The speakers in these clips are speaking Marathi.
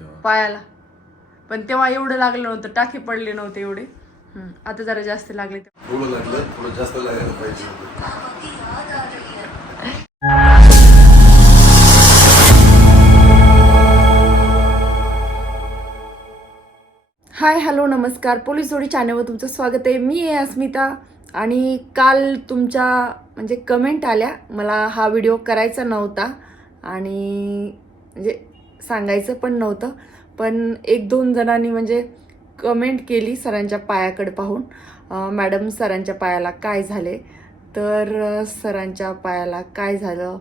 पायाला, पण तेव्हा एवढं लागलं नव्हतं, टाके पडले नव्हते एवढे. आता जरा जास्त लागले. थोडं लागलं, थोडं जास्त लागायला पाहिजे. हाय, हॅलो, नमस्कार. पोलीस जोडी चॅनलवर तुमचं स्वागत आहे. मी आहे अस्मिता. आणि काल तुमच्या म्हणजे कमेंट आल्या, मला हा व्हिडिओ करायचा नव्हता आणि म्हणजे सांगायचं पण नव्हतं, पण 1-2 जणांनी म्हणजे कमेंट केली सरांच्या पायाकडे पाहून. मॅडम, सरांच्या पायाला काय झाले? तर सरांच्या पायाला काय झालं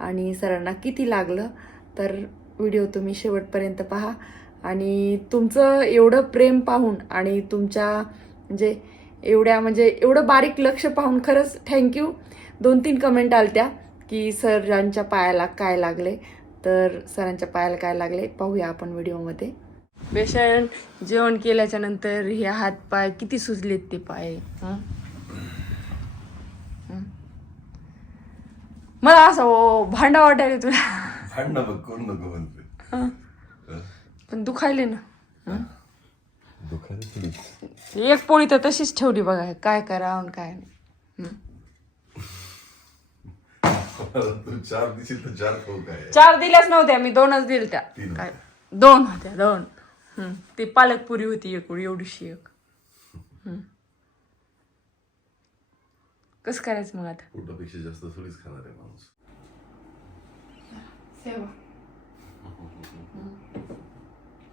आणि सरांना किती लागलं, तर व्हिडिओ तुम्ही शेवटपर्यंत पहा. आणि तुमचं एवढं प्रेम पाहून आणि तुमच्या म्हणजे एवढं बारीक लक्ष पाहून खरंच थँक्यू. 2-3 कमेंट आलत्या की सरांच्या पायाला काय लागले, तर सरांच्या पायाला काय लागले पाहूया आपण व्हिडिओमध्ये. पेशंट जेवण केल्याच्या नंतर हे हात पाय किती सुजलेत ते पाय. मला असं भांडा वाटायला तुला. भांडणं बघ, कोण नको म्हणते. पण दुखायले ना. दुखायला एक पोळी तर तशीच ठेवली बघा, काय करावं काय नाही. तू 4 दिशील तर 4 खाऊ काय? 4 दिल्याच नव्हत्या मी, 2च दिल त्या. काय 2 होत्या, 2. ती पालकपुरी होती एक एवढीशी एक. कसं करायचं मग आता? पोटापेक्षा जास्त थोडीच खाणार आहे माणूस. सेवा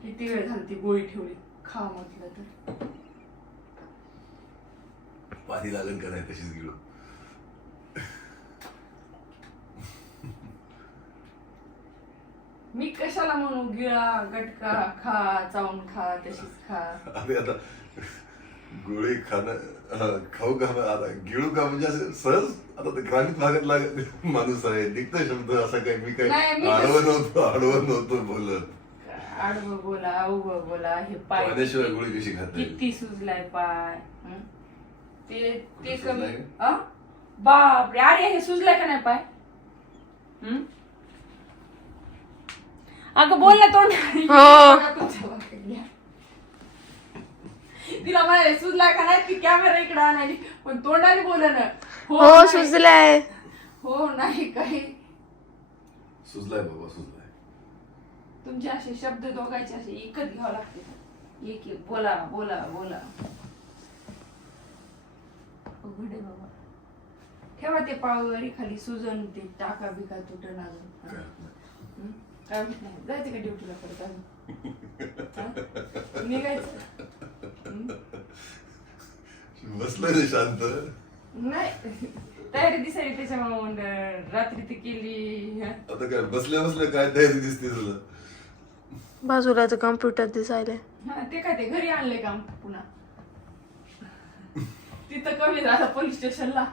किती वेळ झाली ती गोळी ठेवली, खा म्हटलं तर. पाणी लागेल का नाही तशीच गिळू. मी कशाला म्हणू गिळा, गटका खा, चावून खा, तशीच खा. अरे आता गोळी खाणं खाऊ का, आता गिळू का म्हणजे असं सहज. आता ते ग्रामीण भागात लागत माणूस आहे, निघत शब्द असा काय. मी काय आडवं नव्हतो बोलत. आडवं बोला, उभं बोला. हे पाय पाण्याशिवाय गोळी कशी खात किती सुजलाय पाय. ते कमी. बापरे, अरे हे सुजलाय का नाही पाय? अगं बोल ना तोंड. तिला म्हणाले सुजलाय का नाही, ती कॅमेरा इकडे आणायली, पण तोंडाने बोल ना. हो सुजलाय. हो नाही काही सुजलाय बाबा, सुजलाय. तुमचे असे शब्द दोघांचे असे एकच घ्यावं लागते. एक एक बोला बोला बोला. घडे बाबा, ठेवा ते पावरी खाली, सुजन ते टाका बिका तुटन अजून. काय होत नाही. जायचं का ड्युटीला परत अजून? निघायचं. बसलोय रे शांत. नाही, तयारी दिसायली त्याच्यामुळे रात्री ती केली. आता काय बसल्या बसल्या काय तयारी दिसते तुला? बाजूला तर कम्प्युटर दिसायला. ते काय ते घरी आणले काम पुन्हा. तिथं कमी झालं पोलीस स्टेशनला,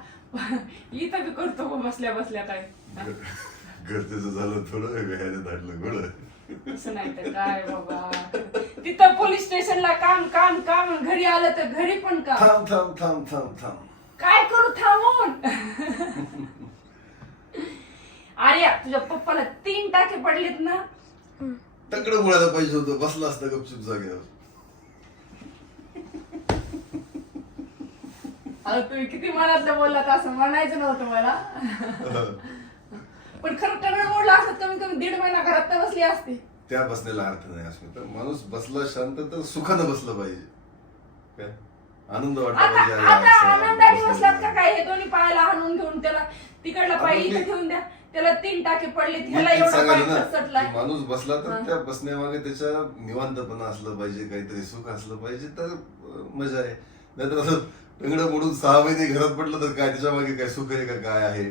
इथं बी करतो बसल्या बसल्या काय. गरजेचं झालं थोडं, ह्याच्यात आणलं गोड. असं नाही तर काय बाबा. तिथं पोलीस स्टेशनला काम काम काम, घरी आलं तर घरी पण काम. थांब थांब थांब थांब थांब. काय करू थांबून? अरे तुझ्या पप्पाला 3 टाके पडलेत ना. तकडं मुळायला पाहिजे होतं, बसला असता गपचूप जागेवर. अरे तुम्ही किती मनातलं बोललात, असं म्हणायचं नव्हतं मला. पण खरं टगड मोडला असत, कमी कमी 1.5 महिना घरात तर बसली असते. त्या बसण्याला अर्थ नाही असं तर. माणूस बसला शांत तर सुखानं बसलं पाहिजे. काय आनंद वाटला पाहिजे. आता आनंदाने बसलात का काय? हे दोन्ही पायाला आणून घेऊन त्याला तिकडला पाय इथं ठेवून द्या. त्याला 3 टाके पडले, ह्याला एवढा पाय खचटलाय. माणूस बसला तर त्या बसण्यामागे त्याच्या निवांतपणा असलं पाहिजे, काहीतरी सुख असलं पाहिजे, तर मजा आहे. नाहीतर असं टंगडं मोडून 6 महिने घरात पडलं तर काय, त्याच्या मागे काय सुख आहे का काय आहे?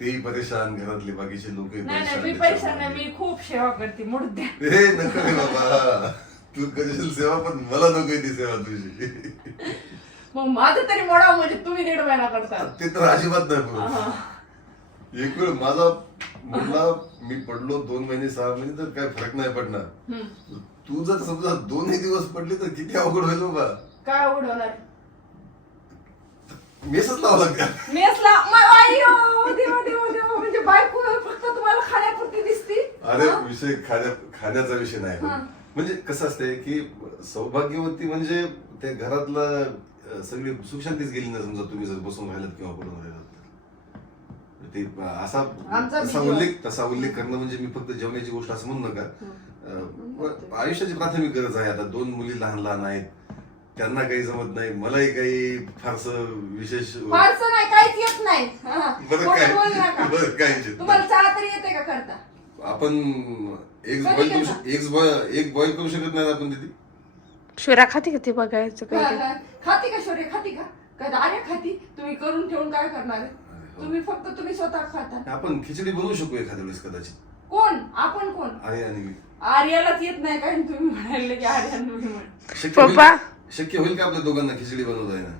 तेही परेशान, घरातले बाकीचे लोक नाही, मी परेशान नाही, मी खूप सेवा करते. मुडद्या हे नको रे बाबा, तू करशील सेवा, पण मला नको ती सेवा तुझी. मग माझं तरी मोडा, म्हणजे तुम्ही 1.5 महिना करता. ते तर अजिबात नाही बरोबर. एक वेळ माझा मुलगा, मी पडलो 2 महिने 6 महिने तर काय फरक नाही पडणार. तू जर समजा 2 दिवस पडली तर किती अवघड होईल बाबा. काय अवघड होणार? मेसच लावा लागते. मेसला देवा देवा देवा, म्हणजे बायको फक्त तुम्हाला खाण्यापुरती दिसती. अरे विषय खाण्याचा विषय नाही म्हणजे कसं असतंय की सौभाग्यवती म्हणजे त्या घरातलं सगळी सुखशांतीच गेली ना. समजा तुम्ही जर बसून राहिलात किंवा पडून राहिलात तर ते तसा उल्लेख करणं म्हणजे मी फक्त जेवणाची गोष्ट असं म्हणू नका. आयुष्याची प्राथमिक गरज आहे. आता 2 मुली लहान लहान आहेत, त्यांना काही जमत नाही, मलाही काही फारसं विशेष फारसं नाही, काहीच येत नाही. बरं काय तुम्हाला चहा तरी येते का करता? आपण एक बॉईल करू शकत नाही आपण तिथे. शिरा खाते का ते बघायचं काय ते. खाती का शौर्य? खाती का? काय आर्या खाती? तुम्ही करून ठेवून काय करणार आहे? तुम्ही स्वतः खाता. आपण खिचडी बनवू शकू एखाद्या वेळेस कदाचित. कोण? आपण कोण? आर्या आणि मी. आर्यालाच येत नाही काय तुम्ही म्हणाले की आर्या मी म्हण. पप्पा शक्य होईल का आपल्या दोघांना खिचडी बनवता येणार?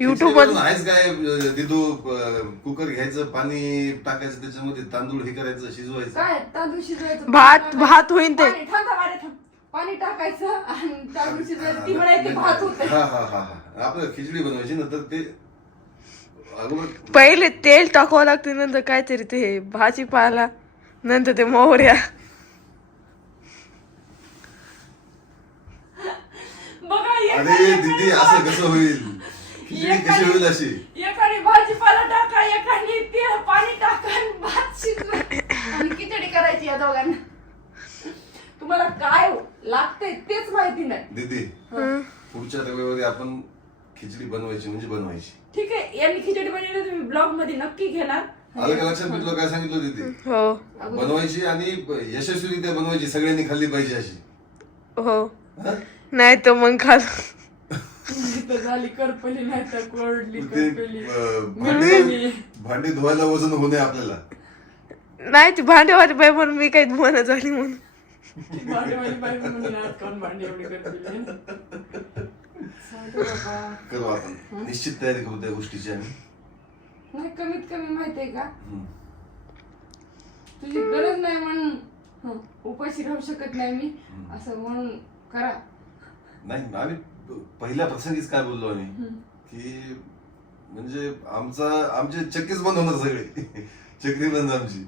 युट्यूब आहेच काय तिथू कुकर घ्यायचं, पाणी टाकायचं, त्याच्यामध्ये तांदूळ हे करायचं, शिजवायचं. काय तांदूळ शिजवायचं? भात होईन ते. पाणी टाकायचं आणि तांदूळ शिजवायचं. ती म्हणायची भात होत. हा आपल्याला खिचडी बनवायची ना तर ते पहिले तेल टाकावं लागते, नंतर काहीतरी ते भाजीपाला, नंतर ते मोहऱ्या. अरे दीदी असं कसं होईल? खिचडी कशी होईल अशी? एकाने भाजीपाला टाका, एकाने तेल पाणी टाका आणि भात शिजवा आणि खिचडी करायची या दोघांना. तुम्हाला काय लागतंय तेच माहिती नाही. दीदी पुढच्या रविवारी आपण खिचडी बनवायची म्हणजे बनवायची. ठीक आहे, यांनी खिचडी बनवली तुम्ही ब्लॉग मध्ये नक्की घेणार. आलं का लक्षात? मी तुला काय सांगितलं दीदी? हो बनवायची आणि यशस्वीरित्या बनवायची, सगळ्यांनी खाल्ली पाहिजे अशी. हो नाही तर मग खा झाली करपली नाही तर कोरडली ते भांडी धुवायला वजन होऊ नये आपल्याला. नाही ती भांडेवाली बाई म्हणून मी काही धुवणं झाली म्हणून. करू आपण निश्चित तयारी करू त्या गोष्टीची. आणि नाही कमीत कमी माहितीये का, तुझी गरज नाही म्हणून उपाशी राहू शकत नाही मी असं म्हणून करा. नाही आम्ही पहिल्या प्रसंगीच काय बोललो आम्ही की म्हणजे आमचे चक्कीच बंद होणार सगळे. चक्री बंद आमची.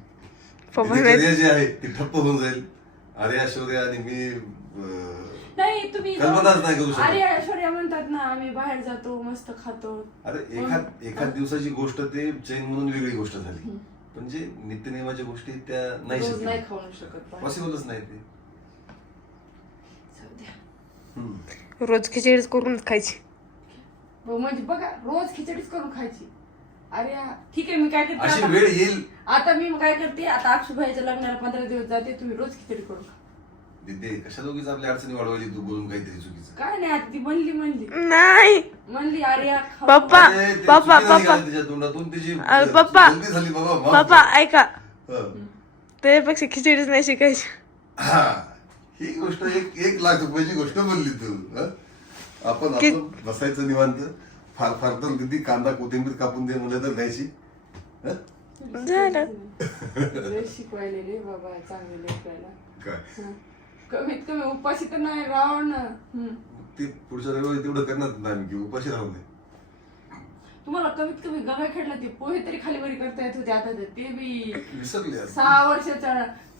करिअर जे आहे ते ठप्प होऊन जाईल. आर्या शौर्या आणि मी नाही तुम्ही कल्पनाच नाही करू शकत. आर्या शौर्या म्हणतात ना आम्ही बाहेर जातो मस्त खातो. अरे एखाद दिवसाची गोष्ट ते चैन म्हणून वेगळी गोष्ट झाली, पण जे नित्यनेमाच्या गोष्टी त्या नाही खाऊ शकत, पॉसिबलच नाही ते. रोज खिचडीच करूनच खायची. म्हणजे बघा रोज खिचडीच करून खायची. अरे ठीक आहे, मी काय करते अशी वेळ येईल. आता मी काय करते, आता अक्षुभाईच्या लग्नाला 15 दिवस जाते, तुम्ही रोज खिचडी करून खा. दीदी कशा दोघीच आपल्या अडचणी वाढवायची तू बोलून काहीतरी चुकीचं. काय नाही, आता ती म्हणली नाही अरे पप्पा तिच्या तोंडातून तिची पप्पा जल्दी झाली बाबा. पप्पा ऐका, त्यापेक्षा खिचडीच नाही शिकायची. ही गोष्ट 1 लाख रुपयाची गोष्ट बोलली तू. आपण बसायचं निवांत. फार तर किती कांदा कोथिंबीर कापून दे म्हणलं तर द्यायची. झालं शिकवायला रे बाबा, चांगले लेकरायला. काय कमीत कमी उपाशी तर नाही राहू ना. ते पुढच्या रविवारी तेवढं करणार नाही की उपाशी राहू नये. तुम्हाला कमीत कमी गंगाखेडला ते पोहे तरी खालीवरी करता येत होते. आता ते बी विसरले.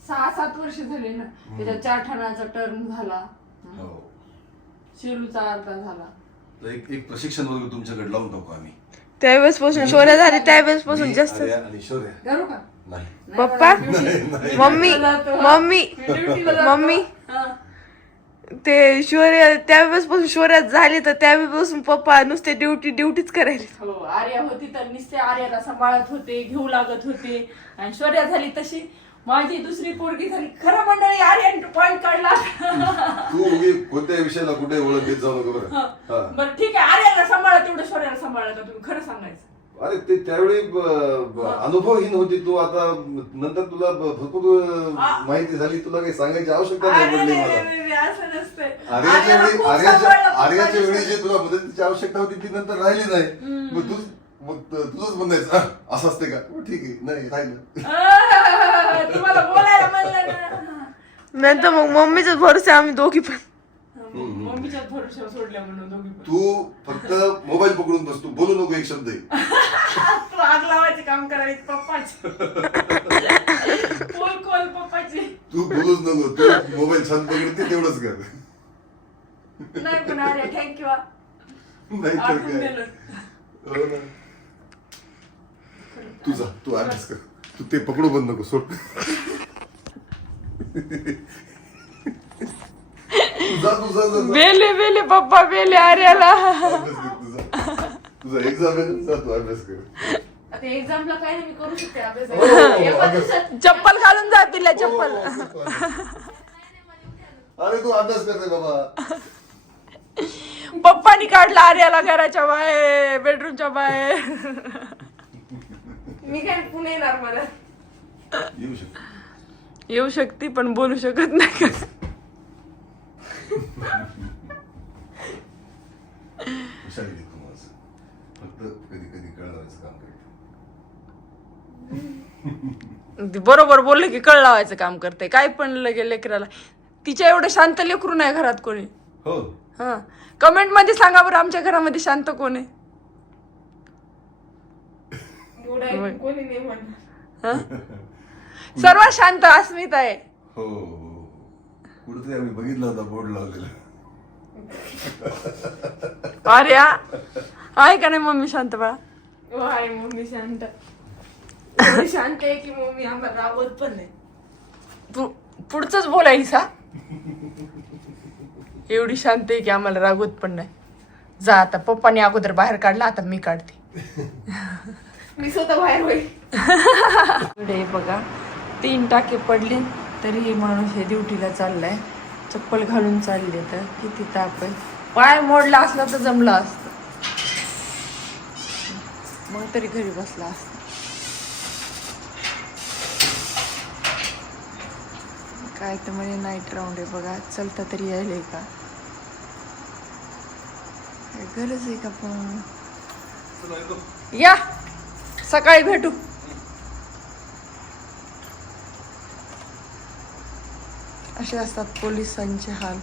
6-7 वर्ष झाले ना. त्याच्यात 4 ठाण्याचा टर्न झाला, शेलूचा अर्धा झाला. एक प्रशिक्षण वर्ग तुमच्याकडे लावून टाकू आम्ही. त्यावेळेस पासून शौर्य झाली, त्यावेळेस पासून जास्त. आणि शौर्य करू का? नाही पप्पा मम्मी ते शौर्य त्यावेळेस पासून शौर्यात झाली, तर त्यावेळेपासून पप्पा नुसते ड्युटीच करायले. हो, आर्या होती तर नुसते आर्याला सांभाळत होते, घेऊ लागत होते. आणि शौर्या झाली तशी माझी दुसरी पोरगी झाली. खरं मंडळी आर्याने पॉइंट काढला. तू कोणत्या विषयाला कुठे ओळख देत जाऊ नको बरं. बरं ठीक आहे, आर्याला सांभाळा तेवढं शौर्याला सांभाळा का तुम्ही? खरं सांगायचं. अरे ते त्यावेळी अनुभवहीन होती तू. आता नंतर तुला भरपूर माहिती झाली, तुला काही सांगायची आवश्यकता नाही पडली मला. असं नसतंय. आर्याच्या वेळी जे तुला मदतीची आवश्यकता होती ती नंतर राहिली नाही. मग तुझंच म्हणायचं असं असते का? ठीक आहे, नाही राहिलं. तुम्हाला बोलायला म्हणलं ना. नंतर मग मम्मीच भरोसा आम्ही दोघी पण. मम्मी मम्मीच्याच भरोशावर सोडल्या म्हणून दोघी पण. तू फक्त मोबाईल पकडून बस, तू बोलू नको एक शब्द. तू आग लावायचे काम करायचे पप्पाचे. कोल पप्पाचे. तू बोलूच नको, तू मोबाईल छान पकडते तेवढंच कर. नाही पण अरे थँक्यू. नाही तर काय. हो ना. तू जा, तू अभ्यास कर, तू ते पकडू पण नको, सोड. तुझा बेले पप्पा बेले आर्याला. तुझा एक्झाम आहे, जा तू अभ्यास कर. आता एक्झामला काय नाही मी करू शकते अभ्यास. हो, एका दिवसात चप्पल घालून जा तिला चप्पल. अरे तू अभ्यास करते बाबा. पप्पानी काढला आर्याला घराच्या बाहेर, बेडरूमच्या बाहेर. मी काय पुणे येणार मला. येऊ शकतो. येऊ शकते पण बोलू शकत नाही. हुशारी घे तू माझं. फक्त कधी कधी कळवायचं काम करते. बरोबर बोलले की कळ लावायचं काम करते. काय पण लगे लेकराला. तिच्या एवढं शांत लेकरू नाही घरात कोणी. हो. हा, कमेंट मध्ये सांगा बरं आमच्या घरामध्ये शांत कोण आहे. एवढं कोणी नाही म्हणणार. सर्वात शांत अस्मिता आहे. हो. कुठेतरी आम्ही बघितला होता बोर्ड लावलेला. आर्या आहे का नाही मम्मी शांत बा. हो आहे मम्मी शांत. एवढी शांत आहे की मम्मी आम्हाला राबवत पण नाही. तू पुढचंच बोलायचा. एवढी शांत आहे की आम्हाला रागवत पण नाही. जा आता, पप्पानी अगोदर बाहेर काढला, आता मी काढते. मी स्वतः बाहेर होईल. इकडे बघा 3 टाके पडले तरी माणूस हे ड्युटीला चाललाय. चप्पल घालून चालले तर किती ताप आहे. पाय मोडला असला तर जमला असत, मग तरी घरी बसला असत. काय तर म्हणजे नाईट राऊंड आहे बघा. चलता तरी यायलंय का, काय गरज आहे का पण. या सकाळी भेटू. असे असतात पोलिसांचे हाल.